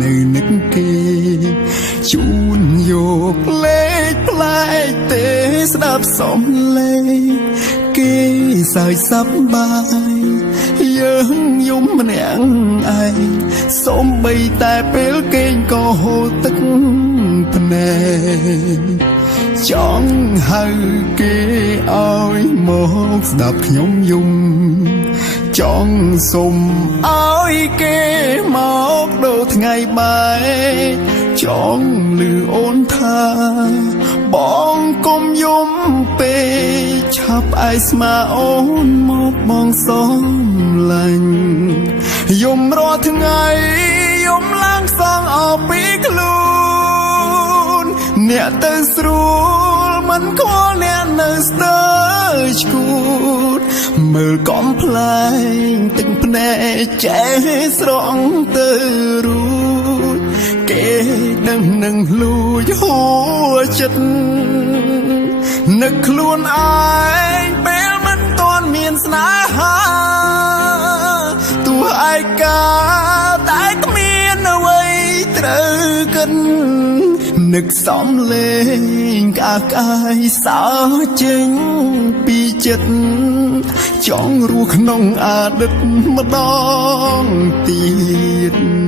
នៅនឹកគេជូនយកលេខផ្លែកទេស្ដាប់សំឡេងគេសើចសប្បាយយើងយំម្នាក់ឯងសូម្បីតែពេលគេងក៏ហូរទឹកភ្នែកចង់ហៅគេឲ្យមកស្ដាប់ខ្ញុំយំចង់សុំឲ្យគេមកដូចថ្ងៃបែកចង់លឺអូនថាបងកុំយំពេកឆាប់ឯស្មាអូនមកបងសំឡាញ់យំរាល់ថ្ងៃយំឡើងសងអស់ពីខ្លួនអ្នកទៅស្រួលមិនខ្វល់អ្នកនៅស្ទើរឈួតមើលកំប្លែងទឹកភ្នែកចេះស្រង់ទៅរួចគេដឹងនឹងលួចហួចិត្តនឹកខ្លួនឯងពេលមិនទាន់មានស្នេហាទោះឯកាតែគ្មានអ្វីត្រូវកិននឹកសំលេងក្អាកក្អាយសើចេញពីចិត្តចង់រស់ក្នុងអតីតម្ដងទៀត